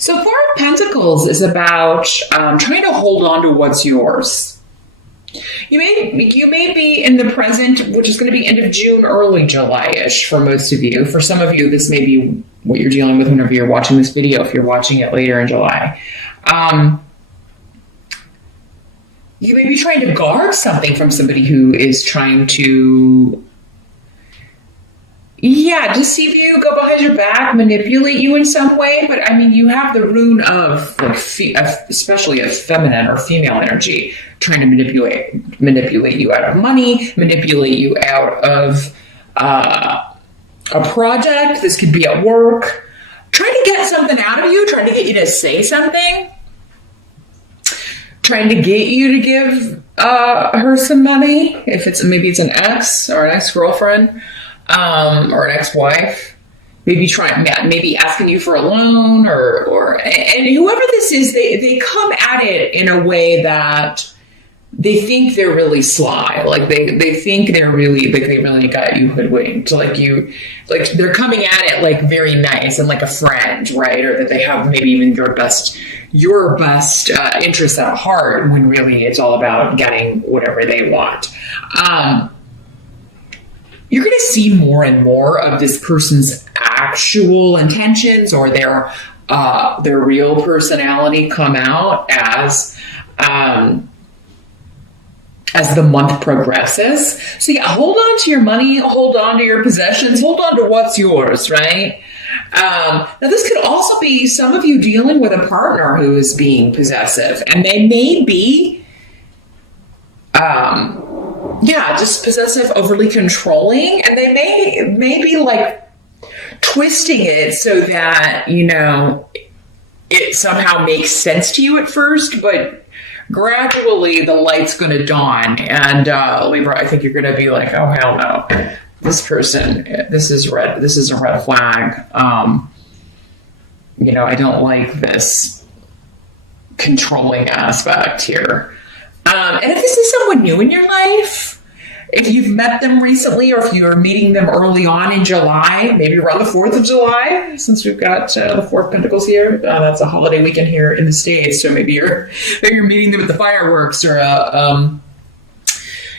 So Four of Pentacles is about trying to hold on to what's yours. You may be in the present, which is going to be end of June, early July-ish for most of you. For some of you, this may be what you're dealing with whenever you're watching this video, if you're watching it later in July. You may be trying to guard something from somebody who is trying to, deceive you, go behind your back, manipulate you in some way. But I mean, you have the rune of, like, especially of feminine or female energy, trying to manipulate you out of money, manipulate you out of a project. This could be at work, trying to get something out of you, trying to get you to say something, trying to get you to give her some money. If maybe it's an ex or an ex-girlfriend. Or an ex-wife, maybe asking you for a loan, and whoever this is, they come at it in a way that they think they're really sly, like they think they really got you hoodwinked, like they're coming at it like very nice and like a friend, right? Or that they have maybe even your best interests at heart, when really it's all about getting whatever they want. You're going to see more and more of this person's actual intentions or their real personality come out as the month progresses. So hold on to your money, hold on to your possessions, hold on to what's yours, right? Now this could also be some of you dealing with a partner who is being possessive, and they may be just possessive, overly controlling, and they may be like twisting it so that, it somehow makes sense to you at first, but gradually the light's going to dawn, and Libra, I think you're going to be like, oh hell no, this person, this is a red flag. I don't like this controlling aspect here. And if this is someone new in your life, if you've met them recently, or if you're meeting them early on in July, maybe around the 4th of July, since we've got the Four of Pentacles here, that's a holiday weekend here in the States. So maybe you're meeting them at the fireworks, or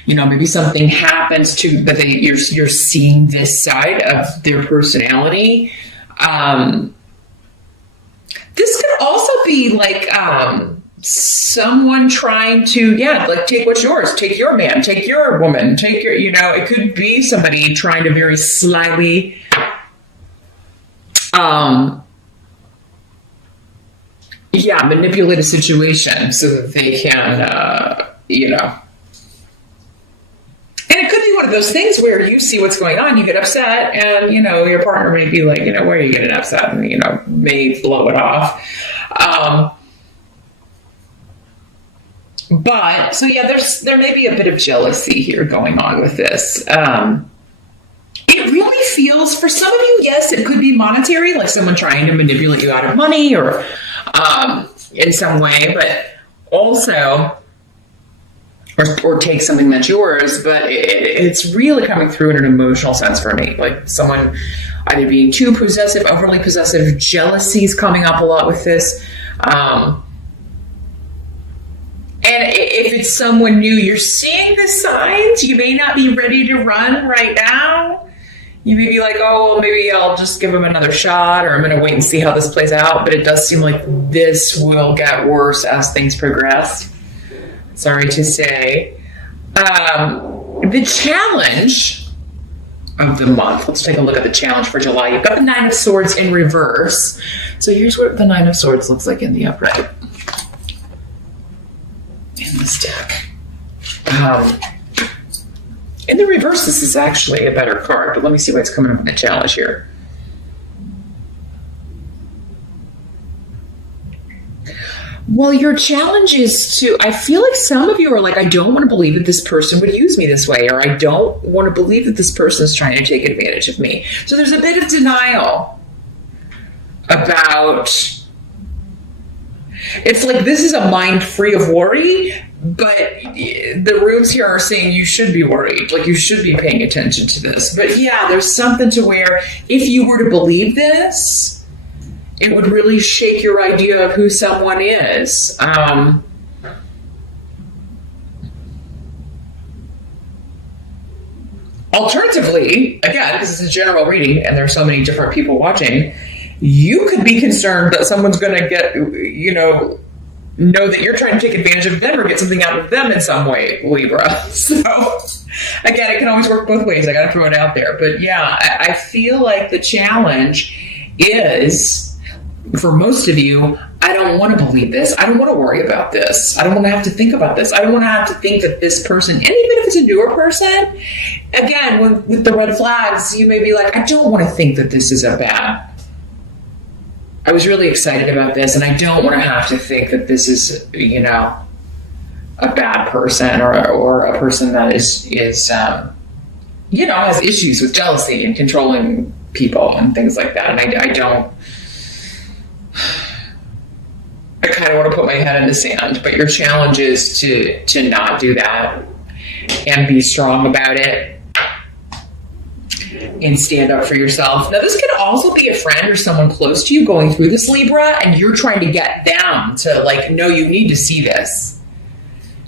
maybe something happens to that you're seeing this side of their personality. This could also be like someone trying to, take what's yours, take your man, take your woman, take your, it could be somebody trying to very slyly, manipulate a situation so that they can, and it could be one of those things where you see what's going on, you get upset, and, your partner may be like, why are you getting upset? And, may blow it off. But, so there may be a bit of jealousy here going on with this. It really feels, for some of you, yes, it could be monetary, like someone trying to manipulate you out of money or in some way, but also, or take something that's yours, but it's really coming through in an emotional sense for me. Like someone either being too possessive, overly possessive, jealousy is coming up a lot with this. And if it's someone new, you're seeing the signs. You may not be ready to run right now. You may be like, oh, well, maybe I'll just give him another shot, or I'm going to wait and see how this plays out. But it does seem like this will get worse as things progress. Sorry to say. The challenge of the month. Let's take a look at the challenge for July. You've got the Nine of Swords in reverse. So here's what the Nine of Swords looks like in the upright. In this deck. In the reverse, this is actually a better card, but let me see what's coming up in the challenge here. Well, your challenge is to, I feel like some of you are like, I don't want to believe that this person would use me this way, or I don't want to believe that this person is trying to take advantage of me. So there's a bit of denial about, it's like this is a mind free of worry, but the runes here are saying you should be worried, like you should be paying attention to this. But yeah, there's something to where if you were to believe this, it would really shake your idea of who someone is. Alternatively, again, this is a general reading and there's so many different people watching, you could be concerned that someone's going to get, know that you're trying to take advantage of them or get something out of them in some way, Libra. So, again, it can always work both ways. I got to throw it out there. But yeah, I feel like the challenge is, for most of you, I don't want to believe this. I don't want to worry about this. I don't want to have to think about this. I don't want to have to think that this person, and even if it's a newer person, again, with the red flags, you may be like, I don't want to think that this is a bad. I was really excited about this, and I don't want to have to think that this is, a bad person or a person that is has issues with jealousy and controlling people and things like that. And I kind of want to put my head in the sand, but your challenge is to not do that and be strong about it and stand up for yourself. Now, this could also be a friend or someone close to you going through this, Libra, and you're trying to get them to no, you need to see this,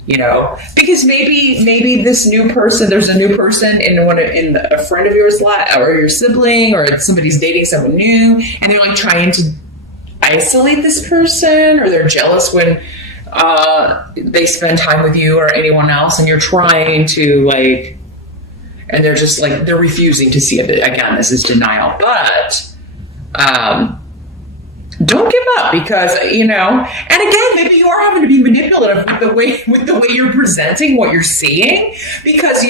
because maybe this new person, there's a new person in a friend of yours or your sibling, or somebody's dating someone new, and they're trying to isolate this person, or they're jealous when they spend time with you or anyone else, and you're trying to and they're just they're refusing to see it. Again, this is denial, but don't give up, because and again, maybe you are having to be manipulative with the way you're presenting what you're seeing, because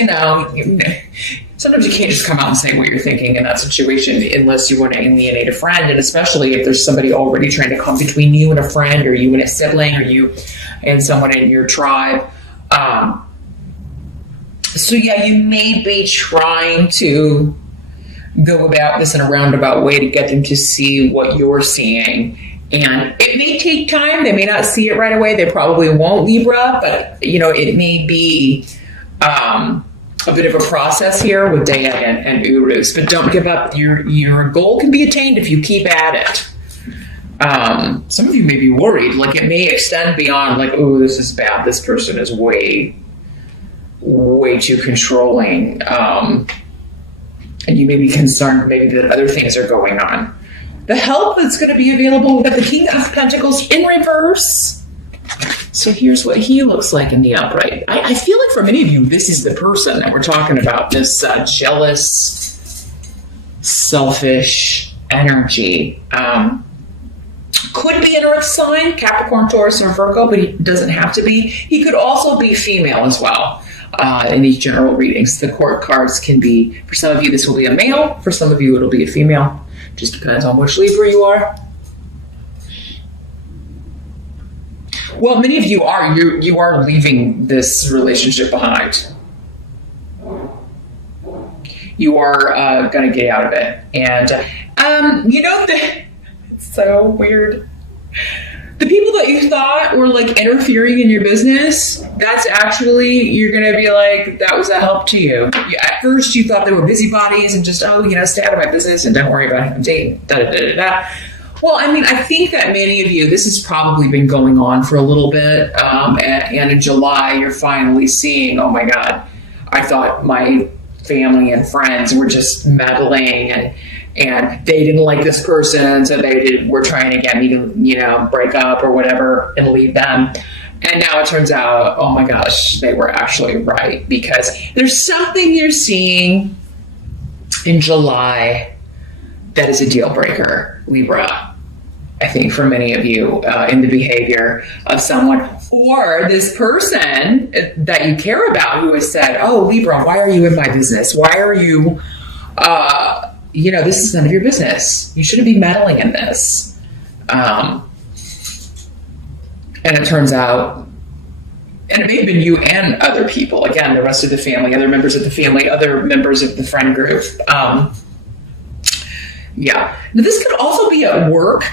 sometimes you can't just come out and say what you're thinking in that situation unless you want to alienate a friend, and especially if there's somebody already trying to come between you and a friend, or you and a sibling, or you and someone in your tribe. So yeah, you may be trying to go about this in a roundabout way to get them to see what you're seeing. And it may take time. They may not see it right away. They probably won't, Libra, but it may be a bit of a process here with Daya and Urus. But don't give up. Your goal can be attained if you keep at it. Some of you may be worried. It may extend beyond oh, this is bad. This person is way too controlling. And you may be concerned maybe that other things are going on. The help that's going to be available, we have the King of Pentacles in reverse. So here's what he looks like in the upright. I feel like for many of you, this is the person that we're talking about, this jealous, selfish energy. Could be an earth sign, Capricorn, Taurus, or Virgo, but he doesn't have to be. He could also be female as well. In these general readings, the court cards can be, for some of you, this will be a male. For some of you, it'll be a female. Just depends on which Libra you are. Well, many of you are leaving this relationship behind. You are going to get out of it. And, it's so weird. The people that you thought were interfering in your business, that's actually, you're going to be that was a help to you. At first you thought they were busybodies and just, stay out of my business and don't worry about him dating, da-da-da-da-da. Well, I think that many of you, this has probably been going on for a little bit. And in July, you're finally seeing, oh my God, I thought my family and friends were just meddling and they didn't like this person, so were trying to get me to, break up or whatever and leave them. And now it turns out, oh my gosh, they were actually right, because there's something you're seeing in July that is a deal breaker, Libra. I think for many of you, in the behavior of someone or this person that you care about who has said, oh, Libra, why are you in my business? Why are you, this is none of your business. You shouldn't be meddling in this. And it turns out, and it may have been you and other people, again, the rest of the family, other members of the family, other members of the friend group. Yeah. Now, this could also be at work.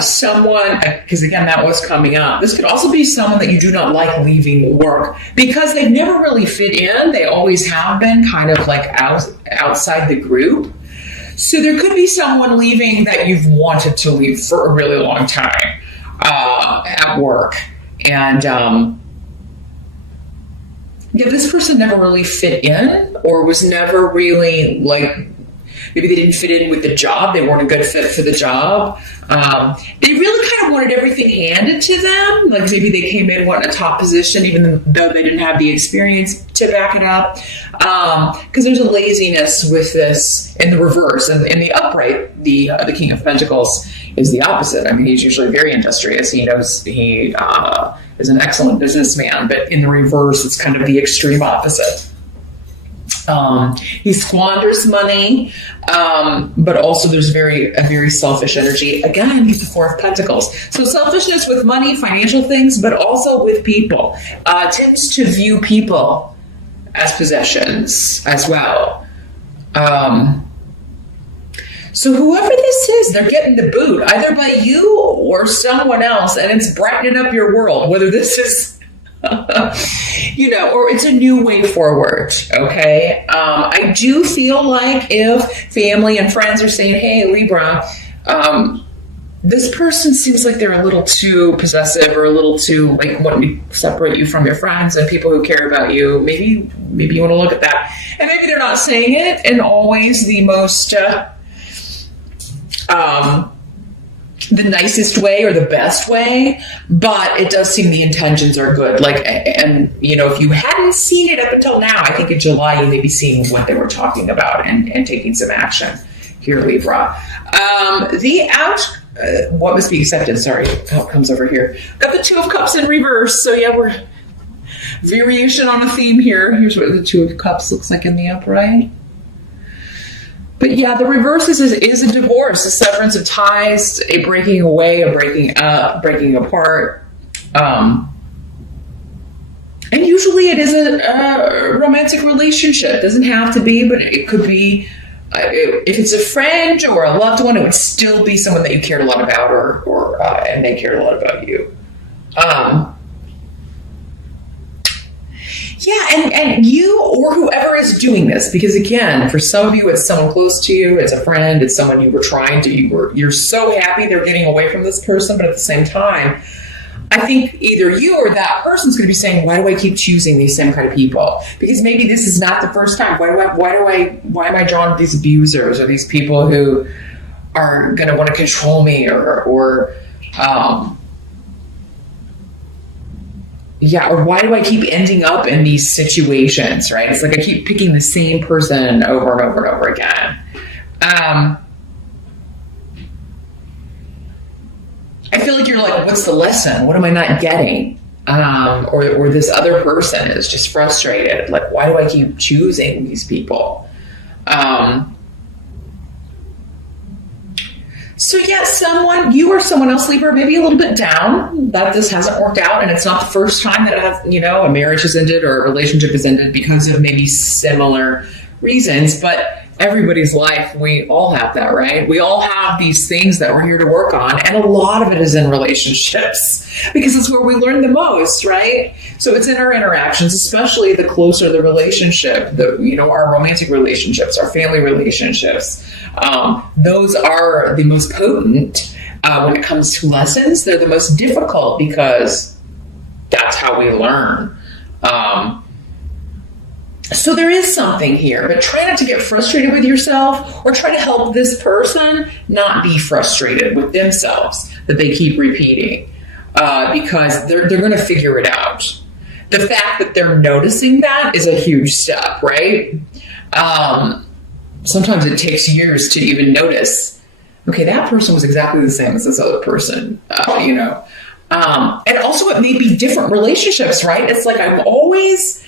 Someone, because again, that was coming up. This could also be someone that you do not like leaving work because they've never really fit in. They always have been kind of outside the group. So there could be someone leaving that you've wanted to leave for a really long time at work. And this person never really fit in, or was never really like, maybe they didn't fit in with the job. They weren't a good fit for the job. They really kind of wanted everything handed to them. Like maybe they came in wanting a top position, even though they didn't have the experience to back it up. Because there's a laziness with this in the reverse. And in the upright, the King of Pentacles is the opposite. I mean, he's usually very industrious. He knows he is an excellent businessman. But in the reverse, it's kind of the extreme opposite. He squanders money, but also there's a very selfish energy. Again, he's the Four of Pentacles. So selfishness with money, financial things, but also with people. Tends to view people as possessions as well. So whoever this is, they're getting the boot, either by you or someone else, and it's brightening up your world, whether this is or it's a new way forward. Okay. I do feel like if family and friends are saying, hey, Libra, this person seems like they're a little too possessive or a little too like wanting to separate you from your friends and people who care about you. Maybe you want to look at that. And maybe they're not saying it in always the most, the nicest way or the best way, but it does seem the intentions are good. Like, and if you hadn't seen it up until now, I think in July you may be seeing what they were talking about and taking some action here, Libra. What must be accepted? Sorry, how it comes over here. Got the Two of Cups in reverse. So yeah, we're variation on a theme here. Here's what the Two of Cups looks like in the upright. But yeah, the reverse is a divorce, a severance of ties, a breaking away, a breaking up, breaking apart. And usually it is a romantic relationship. It doesn't have to be, but it could be, if it's a friend or a loved one, it would still be someone that you cared a lot about and they cared a lot about you. Yeah, and you or whoever is doing this, because again, for some of you, it's someone close to you, it's a friend, it's someone you were trying to, you're so happy they're getting away from this person, but at the same time, I think either you or that person's going to be saying, why do I keep choosing these same kind of people? Because maybe this is not the first time. Why am I drawn to these abusers or these people who are going to want to control me or why do I keep ending up in these situations, right? It's like I keep picking the same person over and over and over again. I feel like you're like, what's the lesson? What am I not getting? Or this other person is just frustrated. Like, why do I keep choosing these people? So yeah, you or someone else, Libra, maybe a little bit down that this hasn't worked out, and it's not the first time that a marriage has ended or a relationship has ended because of maybe similar reasons. But everybody's life, we all have that, right? We all have these things that we're here to work on, and a lot of it is in relationships because it's where we learn the most, right? So it's in our interactions, especially the closer the relationship, our romantic relationships, our family relationships. Those are the most potent when it comes to lessons. They're the most difficult because that's how we learn. So there is something here, but try not to get frustrated with yourself or try to help this person not be frustrated with themselves that they keep repeating because they're going to figure it out. The fact that they're noticing that is a huge step, right? Sometimes it takes years to even notice, okay, that person was exactly the same as this other person, and also it may be different relationships, right? It's like I'm always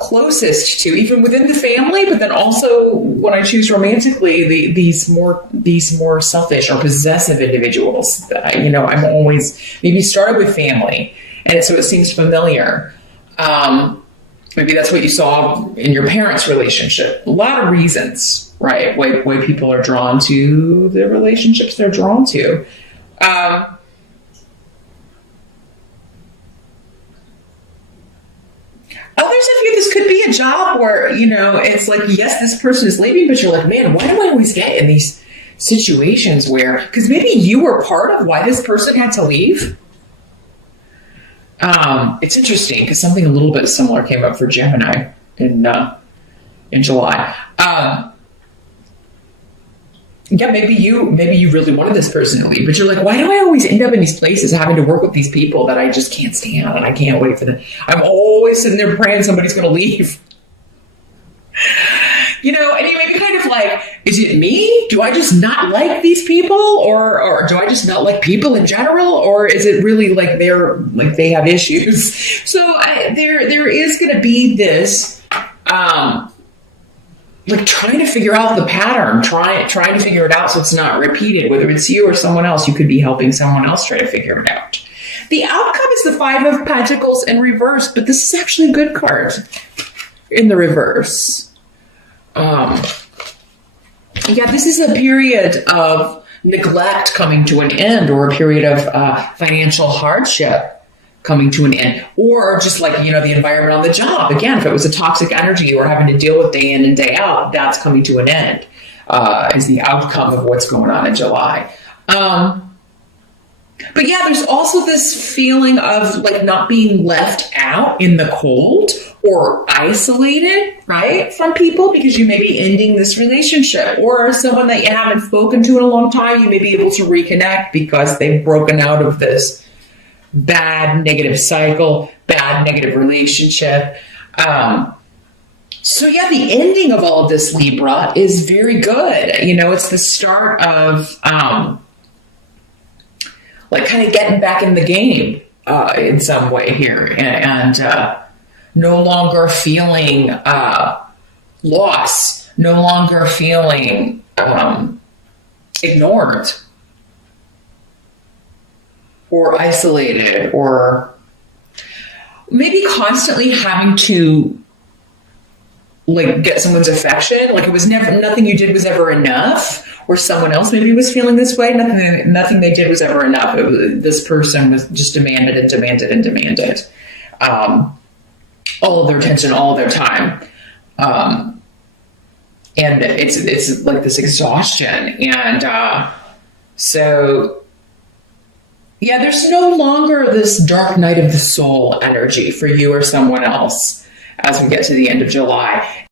closest to, even within the family, but then also when I choose romantically, these more selfish or possessive individuals that I'm always maybe started with family, and so it seems familiar. Maybe that's what you saw in your parents' relationship. A lot of reasons, right? Why people are drawn to the relationships they're drawn to. Others of you, this could be a job where, you know, it's like, yes, this person is leaving, but you're like, man, why do I always get in these situations where, because maybe you were part of why this person had to leave. It's interesting because something a little bit similar came up for Gemini in July. Yeah, maybe you really wanted this person to leave, but you're like, why do I always end up in these places having to work with these people that I just can't stand and I can't wait for them? I'm always sitting there praying somebody's going to leave. You know, and you may be kind of like, is it me? Do I just not like these people, or do I just not like people in general, or is it really like they have issues? So there is going to be this. Like trying to figure out the pattern, trying to figure it out so it's not repeated, whether it's you or someone else. You could be helping someone else try to figure it out. The outcome is the Five of Pentacles in reverse, but this is actually a good card in the reverse. Yeah, this is a period of neglect coming to an end, or a period of financial hardship coming to an end, or just like, you know, the environment on the job. Again, if it was a toxic energy you were having to deal with day in and day out, that's coming to an end, is the outcome of what's going on in July. But yeah, there's also this feeling of like not being left out in the cold or isolated, right, from people, because you may be ending this relationship, or someone that you haven't spoken to in a long time, you may be able to reconnect because they've broken out of this bad negative cycle, bad negative relationship. So yeah, the ending of all of this, Libra, is very good. You know, it's the start of like kind of getting back in the game in some way here, and no longer feeling loss, no longer feeling ignored or isolated, or maybe constantly having to like get someone's affection. Like it was never, nothing you did was ever of or someone else maybe was feeling this way. Nothing they did was ever enough. This person was just demanded and demanded and demanded all of their attention, all of their time. And it's like this exhaustion. And so yeah, there's no longer this dark night of the soul energy for you or someone else as we get to the end of July.